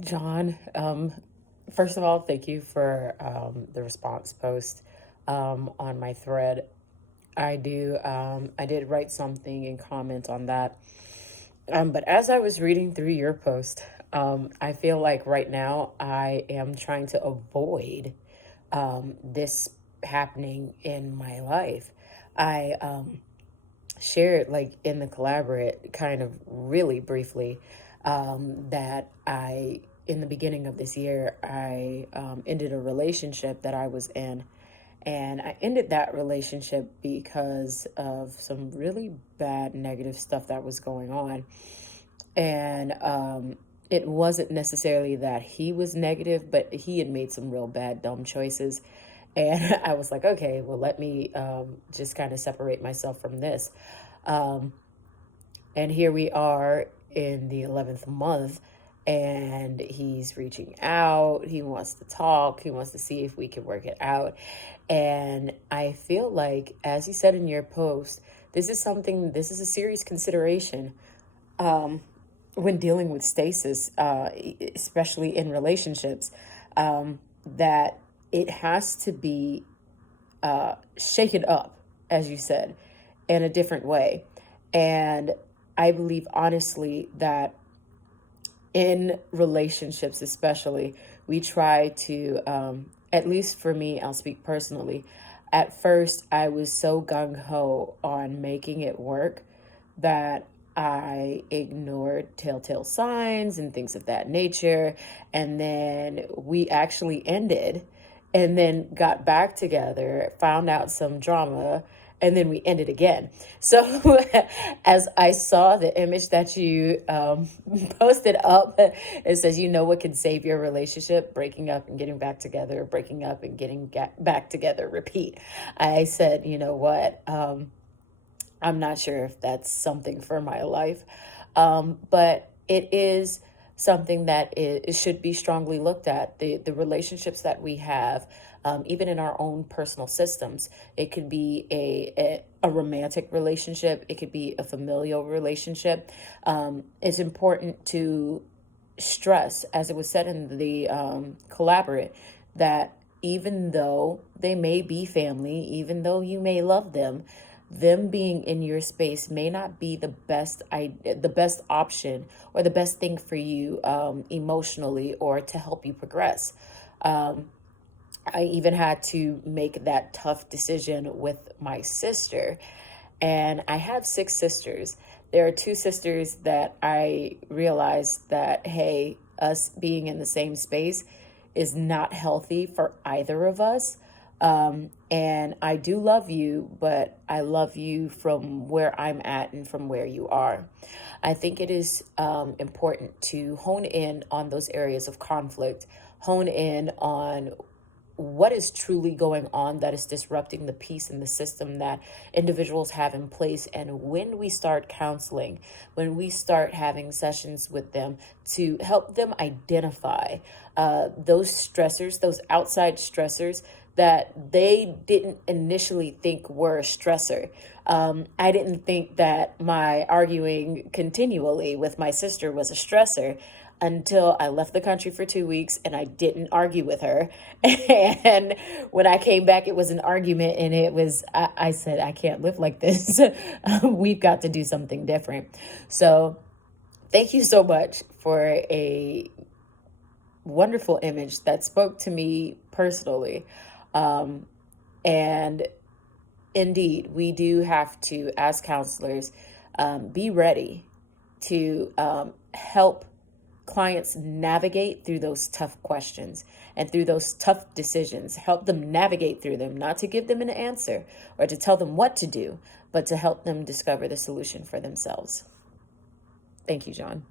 John, first of all, thank you for the response post on my thread. I did write something and comment on that. But as I was reading through your post, I feel like right now I am trying to avoid this happening in my life. I shared, like, in the collaborate, kind of really briefly, that in the beginning of this year, I ended a relationship that I was in. And I ended that relationship because of some really bad negative stuff that was going on. And it wasn't necessarily that he was negative, but he had made some real bad, dumb choices. And I was like, okay, well, let me just kind of separate myself from this. Um, and here we are in the 11th month, and he's reaching out. He wants to talk. He wants to see if we can work it out. And I feel like, as you said in your post, this is a serious consideration when dealing with stasis, especially in relationships, that it has to be shaken up, as you said, in a different way. And I believe honestly that in relationships, especially, we try to, at least for me, I'll speak personally. At first, I was so gung ho on making it work that I ignored telltale signs and things of that nature. And then we actually ended and then got back together, found out some drama, and then we ended again. So as I saw the image that you posted up, it says, you know what can save your relationship? Breaking up and getting back together, breaking up and getting back together, repeat. I said, you know what? I'm not sure if that's something for my life, but it is something that it should be strongly looked at. The relationships that we have, even in our own personal systems, it could be a romantic relationship, it could be a familial relationship. It's important to stress, as it was said in the collaborate, that even though they may be family, even though you may love them being in your space may not be the best option or the best thing for you emotionally or to help you progress. I even had to make that tough decision with my sister, and I have six sisters. There are two sisters that I realized that, hey, us being in the same space is not healthy for either of us. And I do love you, but I love you from where I'm at and from where you are. I think it is important to hone in on those areas of conflict, hone in on what is truly going on that is disrupting the peace and the system that individuals have in place. And when we start counseling, when we start having sessions with them to help them identify those stressors, those outside stressors that they didn't initially think were a stressor. I didn't think that my arguing continually with my sister was a stressor until I left the country for 2 weeks and I didn't argue with her. And when I came back, it was an argument, and I said, I can't live like this. We've got to do something different. So thank you so much for a wonderful image that spoke to me personally. And indeed, we do have to, as counselors, be ready to help clients navigate through those tough questions and through those tough decisions. Help them navigate through them, not to give them an answer or to tell them what to do, but to help them discover the solution for themselves. Thank you, John.